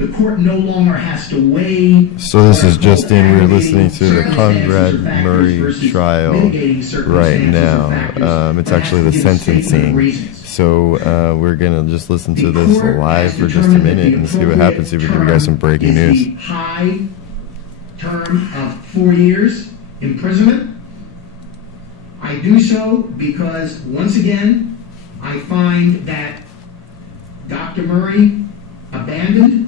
The court no longer has to weigh. So this is just in, we're listening to the Conrad Murray trial right now. It's actually the sentencing. So we're going to just listen to this live for just a minute and see what happens, see if we give you guys some breaking news. High term of 4 years imprisonment. I do so because, once again, I find that Dr. Murray abandoned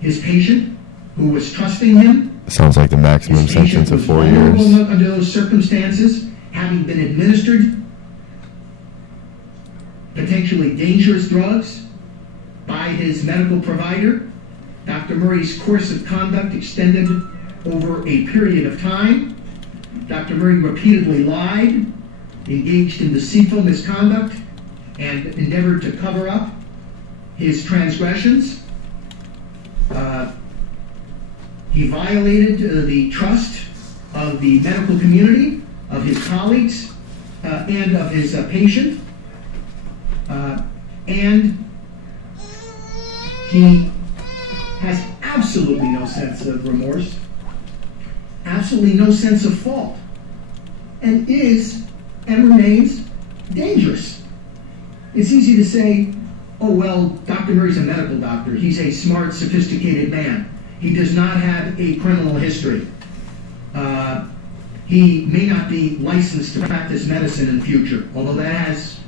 his patient who was trusting him. Sounds like the maximum sentence of 4 years. Under those circumstances, having been administered potentially dangerous drugs by his medical provider. Dr. Murray's course of conduct extended over a period of time. Dr. Murray repeatedly lied, engaged in deceitful misconduct, and endeavored to cover up his transgressions. He violated the trust of the medical community, of his colleagues, and of his patient. And he has absolutely no sense of remorse, absolutely no sense of fault, and is and remains dangerous. It's easy to say, oh, well, Dr. Murray's a medical doctor. He's a smart, sophisticated man. He does not have a criminal history. He may not be licensed to practice medicine in the future, although that has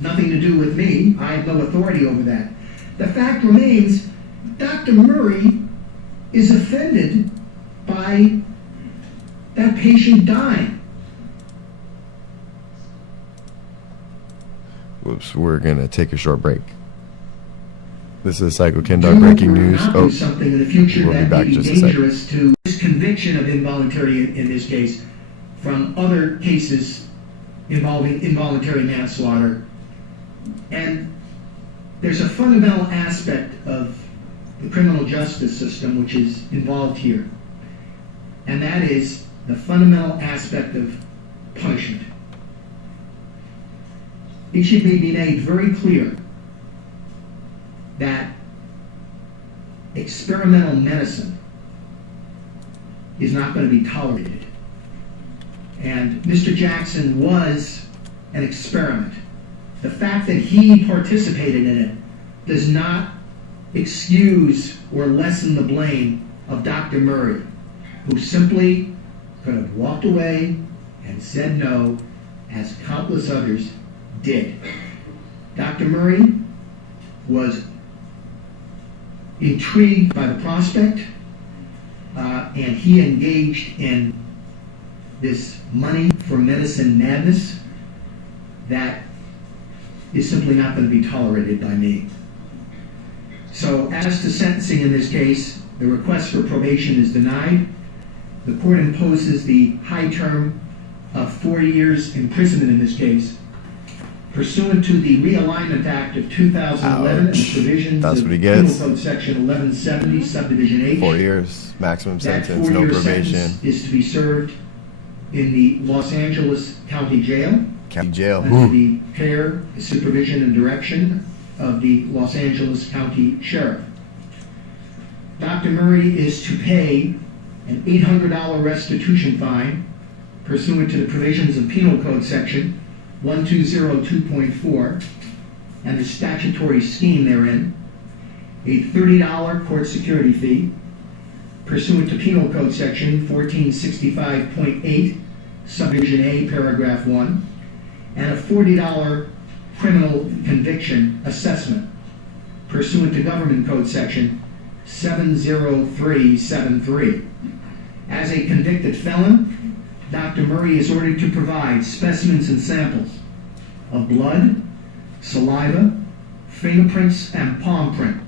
nothing to do with me. I have no authority over that. The fact remains, Dr. Murray is offended by that patient dying. Whoops, we're going to take a short break. This is Sykokendawg breaking news. Oh, something in the future we'll that be back may be just a dangerous to this conviction of involuntary, in this case, from other cases involving involuntary manslaughter. And there's a fundamental aspect of the criminal justice system which is involved here, and that is the fundamental aspect of punishment. It should be made very clear that experimental medicine is not going to be tolerated. And Mr. Jackson was an experiment. The fact that he participated in it does not excuse or lessen the blame of Dr. Murray, who simply could have walked away and said no, as countless others did. Dr. Murray was intrigued by the prospect, and he engaged in this money for medicine madness that is simply not going to be tolerated by me. So as to sentencing in this case, the request for probation is denied. The court imposes the high term of 4 years imprisonment in this case, pursuant to the Realignment Act of 2011 and the provisions That's of what he Penal gets. Code Section 1170, Subdivision H. 4 years, maximum That sentence, no 4-year probation. sentence is to be served in the Los Angeles County Jail, County jail. under the care, supervision, and direction of the Los Angeles County Sheriff. Dr. Murray is to pay an $800 restitution fine pursuant to the provisions of Penal Code Section 1202.4 and the statutory scheme therein, a $30 court security fee pursuant to Penal Code Section 1465.8, Subdivision A, Paragraph 1, and a $40 criminal conviction assessment pursuant to Government Code Section 70373. As a convicted felon, Dr. Murray is ordered to provide specimens and samples of blood, saliva, fingerprints, and palm print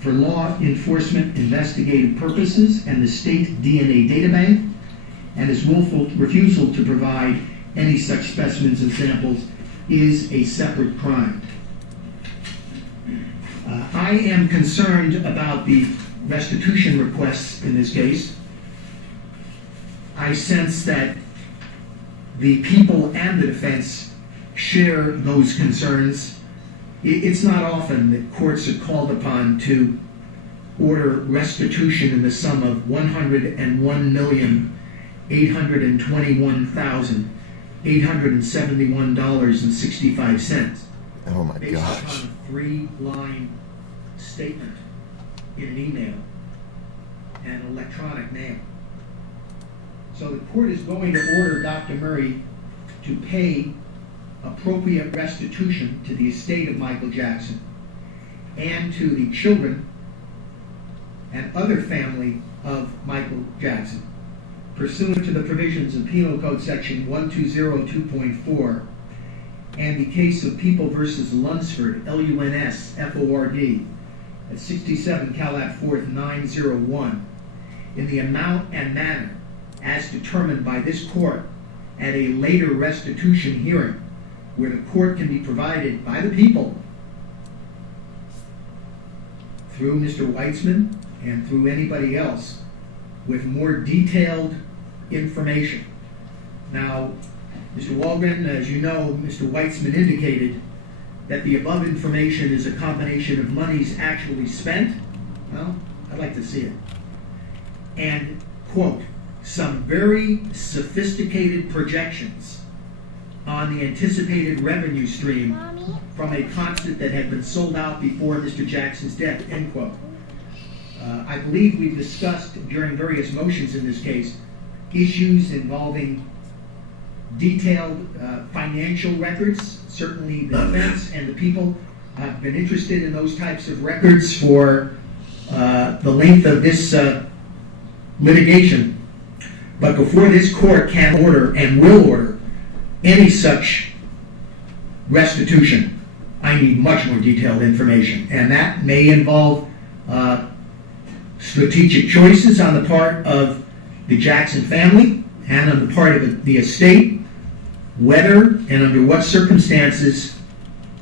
for law enforcement investigative purposes and the state DNA databank, and his willful refusal to provide any such specimens and samples is a separate crime. I am concerned about the restitution requests in this case. I sense that the people and the defense share those concerns It's not often that courts are called upon to order restitution in the sum of $101,821,871.65. Oh my based gosh. upon a 3-line statement in an email and electronic mail. So the court is going to order Dr. Murray to pay appropriate restitution to the estate of Michael Jackson and to the children and other family of Michael Jackson, pursuant to the provisions of Penal Code Section 1202.4 and the case of People versus Lunsford, Lunsford, at 67 Calat 4th 901, in the amount and manner as determined by this court at a later restitution hearing, where the court can be provided by the people through Mr. Weitzman and through anybody else with more detailed information. Now, Mr. Walgren, as you know, Mr. Weitzman indicated that the above information is a combination of monies actually spent. Well, I'd like to see it. And, quote, some very sophisticated projections on the anticipated revenue stream from a concert that had been sold out before Mr. Jackson's death, end quote. I believe we've discussed during various motions in this case issues involving detailed financial records. Certainly the defense and the people have been interested in those types of records for the length of this litigation. But before this court can order and will order any such restitution, I need much more detailed information. And that may involve strategic choices on the part of the Jackson family and on the part of the estate, whether and under what circumstances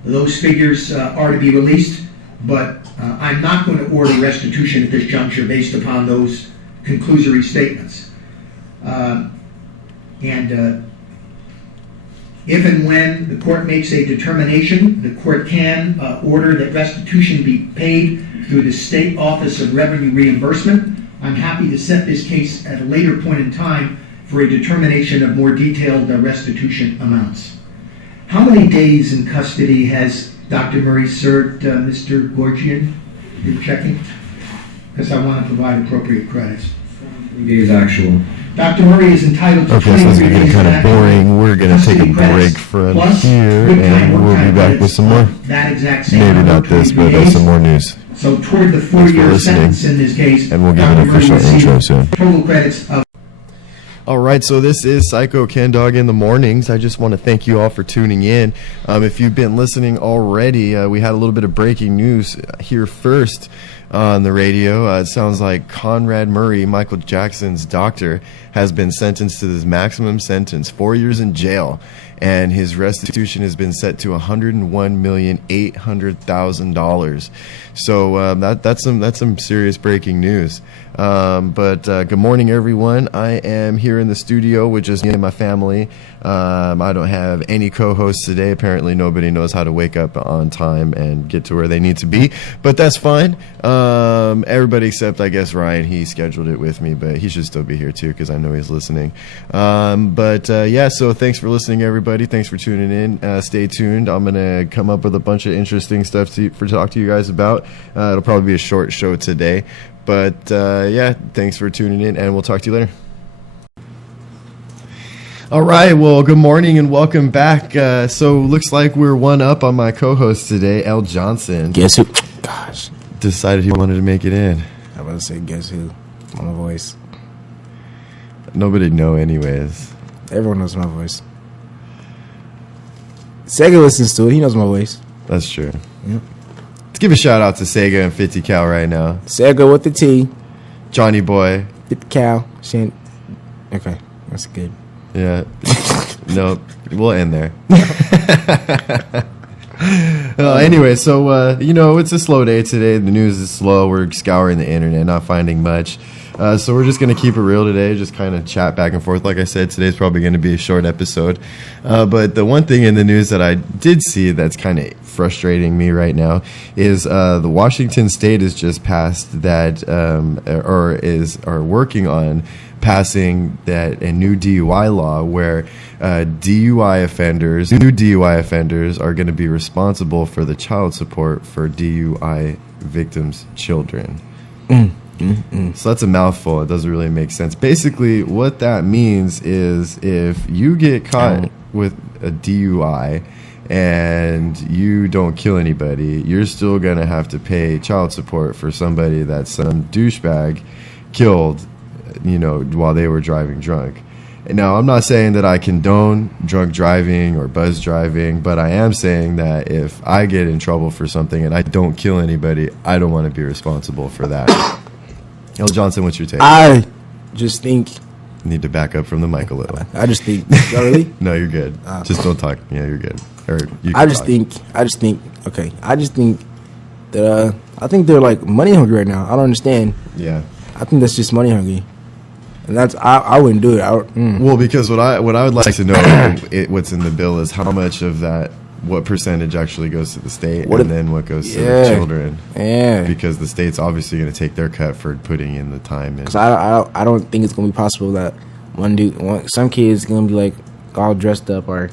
those figures are to be released. But I'm not going to order restitution at this juncture based upon those conclusory statements. If and when the court makes a determination, the court can order that restitution be paid through the State Office of Revenue Reimbursement. I'm happy to set this case at a later point in time for a determination of more detailed restitution amounts. How many days in custody has Dr. Murray served, Mr. Gorgian? You're checking? Because I want to provide appropriate credits. 3 days actual. Dr. Murray is entitled to Okay, so it's 23 getting days kind of active boring. We're going to take a custody credits, break from plus here, good time, and work we'll time be back with credits some more. of that exact same Maybe number, not this, 23 but days. some more news. So toward the Thanks for 4-year listening, sentence in this case, and we'll give an Dr. Murray official received intro soon. total credits of All right, so this is Sykokendawg in the mornings. I just want to thank you all for tuning in. If you've been listening already, we had a little bit of breaking news here first on the radio. It sounds like Conrad Murray, Michael Jackson's doctor, has been sentenced to this maximum sentence, 4 years in jail, and his restitution has been set to $101,800,000. So that's some serious breaking news. But good morning, everyone. I am here in the studio with just me and my family. I don't have any co-hosts today. Apparently, nobody knows how to wake up on time and get to where they need to be, but that's fine. Everybody except, I guess, Ryan. He scheduled it with me, but he should still be here too because I know he's listening. Yeah, so thanks for listening, everybody. Thanks for tuning in. Stay tuned. I'm gonna come up with a bunch of interesting stuff to talk to you guys about. It'll probably be a short show today. But yeah, thanks for tuning in, and we'll talk to you later. All right, well, good morning and welcome back. So looks like we're one up on my co-host today, L. Johnson. Guess who? Gosh. Decided he wanted to make it in. I was about to say, guess who? My voice. Nobody know anyways. Everyone knows my voice. Sega listens to it. He knows my voice. That's true. Yep. Let's give a shout out to Sega and 50 Cal right now. Sega with the T. Johnny Boy. 50 Cal. Okay, that's good. Yeah. Nope. We'll end there. Anyway, so, it's a slow day today. The news is slow. We're scouring the internet, not finding much. So we're just going to keep it real today, just kind of chat back and forth. Like I said, today's probably going to be a short episode. But the one thing in the news that I did see that's kind of frustrating me right now is the Washington State has just passed that, are working on passing that a new DUI law where new DUI offenders are going to be responsible for the child support for DUI victims' children. So that's a mouthful. It doesn't really make sense. Basically, what that means is if you get caught with a DUI and you don't kill anybody, you're still going to have to pay child support for somebody that some douchebag killed, while they were driving drunk. And now, I'm not saying that I condone drunk driving or buzz driving, but I am saying that if I get in trouble for something and I don't kill anybody, I don't want to be responsible for that. El Johnson, what's your take? I just think. Need to back up from the mic a little. I just think. Really? No, you're good. Just don't talk. Yeah, you're good. Or you I just think. Okay. I just think that I think they're like money hungry right now. I don't understand. Yeah. I think that's just money hungry. And that's I wouldn't do it. Well, because what I would like to know what's in the bill is how much of that, what percentage actually goes to the state, and then what goes to the children. Yeah. Because the state's obviously going to take their cut for putting in the time. Because I don't think it's going to be possible that some kid's going to be like all dressed up or,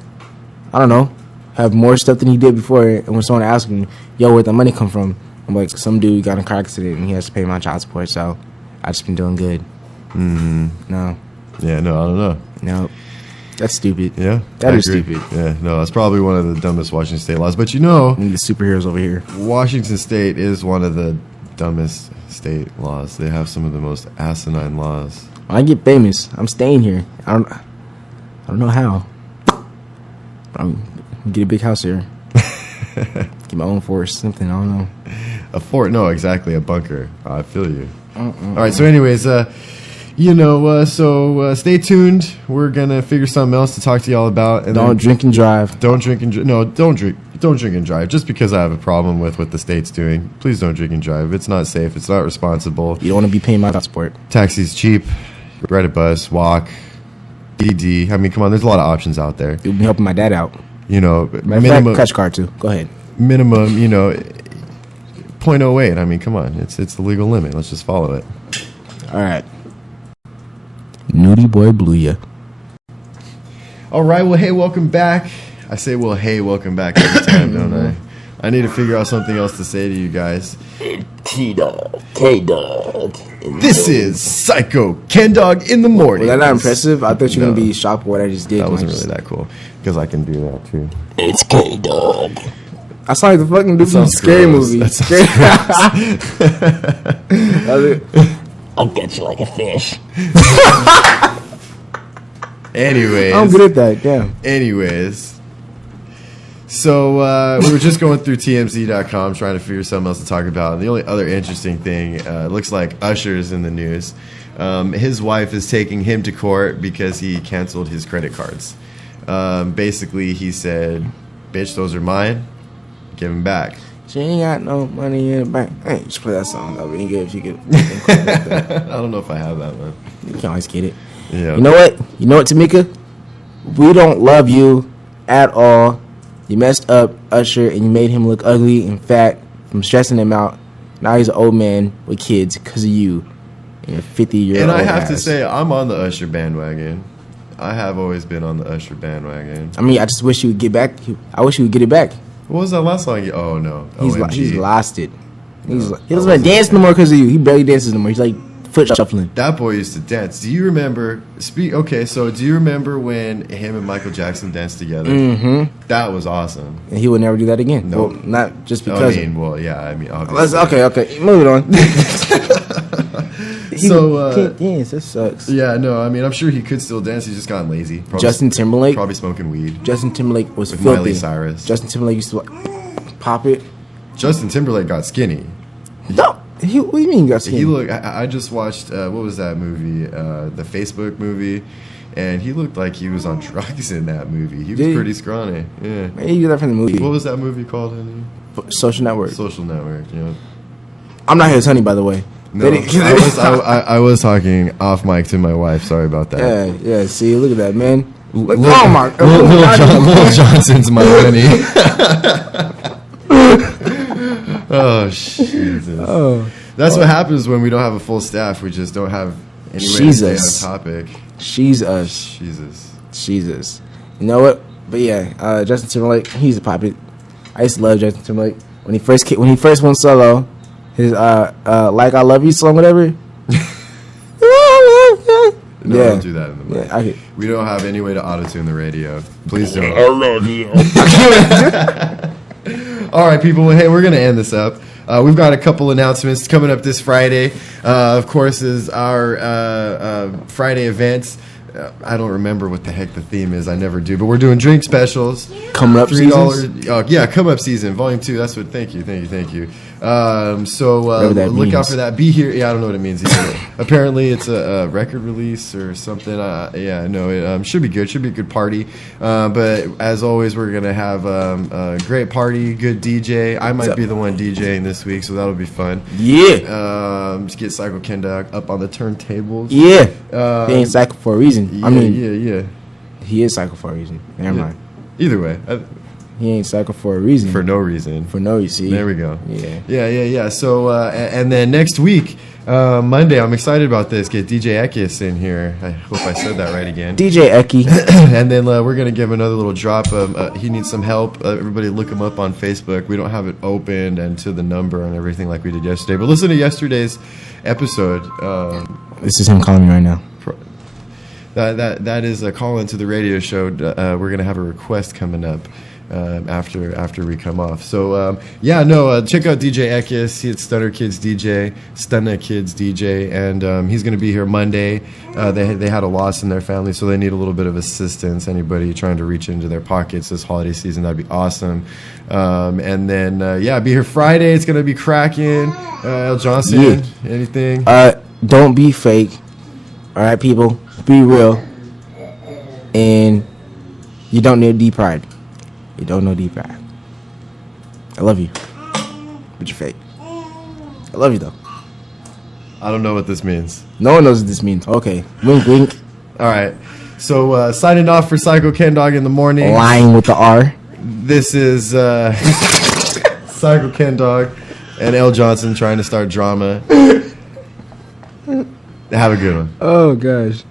I don't know, have more stuff than he did before. And when someone asks him, yo, where'd the money come from? I'm like, some dude got in a car accident and he has to pay my child support, so I just been doing good. Mm-hmm. No. Yeah, no, I don't know. No. That's stupid. Yeah? That is stupid. Yeah, no, that's probably one of the dumbest Washington State laws. But We need the superheroes over here. Washington State is one of the dumbest state laws. They have some of the most asinine laws. When I get famous, I'm staying here. I don't know how. I'm gonna get a big house here. Get my own force, something, I don't know. A fort? No, exactly, a bunker. I feel you. All right, so anyways, stay tuned. We're gonna figure something else to talk to y'all about. And don't drink and drive. Don't drink and drive. Just because I have a problem with what the state's doing, please don't drink and drive. It's not safe. It's not responsible. You don't want to be paying my transport. Taxi's cheap. Ride a bus, walk, DD. I mean, come on. There's a lot of options out there. You'll be helping my dad out. Minimum crash car too. Go ahead. Minimum, 0.08. I mean, come on. It's the legal limit. Let's just follow it. All right. Nudie boy blew ya. All right. Well, hey, welcome back. I say, well, hey, welcome back every time, don't I? I need to figure out something else to say to you guys. T-Dog. K-Dog. This is Sykokendawg in the morning. Was that not impressive? I thought you were going to be shocked with what I just did. That wasn't really that cool. Because I can do that, too. It's K-Dog. I saw like the fucking dude from Scary Movie. I'll get you like a fish. Anyways. I'm good at that, damn. Anyways. So we were just going through TMZ.com trying to figure something else to talk about. And the only other interesting thing, looks like Usher's in the news. His wife is taking him to court because he canceled his credit cards. Basically, he said, bitch, those are mine. Give them back. She ain't got no money in the bank. Hey, just play that song. That would be good if you could. I don't know if I have that one. You can always get it. Yeah. You know what, Tamika? We don't love you at all. You messed up Usher and you made him look ugly and fat from stressing him out. Now he's an old man with kids because of you. And a 50-year-old And I have ass. to say, I'm on the Usher bandwagon. I have always been on the Usher bandwagon. I mean, I just wish you would get back. I wish you would get it back. What was that last song? Oh, no. He's OMG. lost it. He doesn't want to dance no more because of you. He barely dances no more. He's like foot shuffling. That boy used to dance. Do you remember? Do you remember when him and Michael Jackson danced together? Mm-hmm. That was awesome. And he would never do that again. No. Well, not just because. Obviously. Okay. Moving on. He So, can't dance. That sucks. Yeah, no, I mean, I'm sure he could still dance. He's just gotten lazy. Probably, Justin Timberlake. Probably smoking weed. Justin Timberlake was With filthy. Miley Cyrus. Justin Timberlake used to like, pop it. Justin Timberlake got skinny. No. What do you mean he got skinny? He looked. I just watched. What was that movie? The Facebook movie, and he looked like he was on drugs in that movie. He was pretty scrawny. Yeah. Maybe you get that from the movie. What was that movie called, honey? Social Network. Social Network. Yeah. I'm not his honey, by the way. No, I was talking off mic to my wife. Sorry about that. Yeah. See, look at that, man. Look, Lil- oh my, Lil Johnson's my money. Oh, Jesus. Oh, That's what happens when we don't have a full staff. We just don't have any way to stay on topic. she's us. Jesus. You know what? But yeah, Justin Timberlake, he's a poppy. I used to love Justin Timberlake when he first went solo. His "Like I Love You" song, whatever. No, Yeah. don't do that in the mic. Yeah, We don't have any way to auto-tune the radio. Please don't. All right, people. Well, hey, we're going to end this up. We've got a couple announcements coming up this Friday. Of course, is our Friday events. I don't remember what the heck the theme is. I never do. But we're doing drink specials. Coming up $3. Yeah, come up season, volume 2. That's what. Thank you. So look out for that. Be here. Yeah, I don't know what it means either. Apparently, it's a record release or something. Yeah, no, it should be good. Should be a good party. But as always, we're gonna have a great party, good DJ. I might be the one DJing this week, so that'll be fun. Yeah. Just get Sykokendawg up on the turntables. Yeah. He ain't psycho for a reason. Yeah, I mean, yeah. he is psycho for a reason. Never mind. Either way, He ain't psycho for a reason. for no reason. For no, you see. There we go. Yeah. Yeah. So, and then next week, Monday, I'm excited about this. Get DJ Ekis in here. I hope I said that right again. DJ Eki. And then we're going to give him another little drop. He needs some help. Everybody look him up on Facebook. We don't have it opened and to the number and everything like we did yesterday. But listen to yesterday's episode. This is him calling me right now. That is a call into the radio show. We're going to have a request coming up. After we come off. So, check out DJ Ekis. He's Stunner Kids DJ, and he's going to be here Monday. They had a loss in their family, so they need a little bit of assistance. Anybody trying to reach into their pockets this holiday season, that'd be awesome. And then, be here Friday. It's going to be cracking. L. Johnson, anything? Don't be fake. All right, people. Be real. And you don't need deep pride. You don't know deep pride. I love you. But you're fake. I love you, though. I don't know what this means. No one knows what this means. Okay. Wink, wink. All right. So, signing off for Sykokendawg in the morning. Lying with the R. This is Sykokendawg and L. Johnson trying to start drama. Have a good one. Oh, gosh.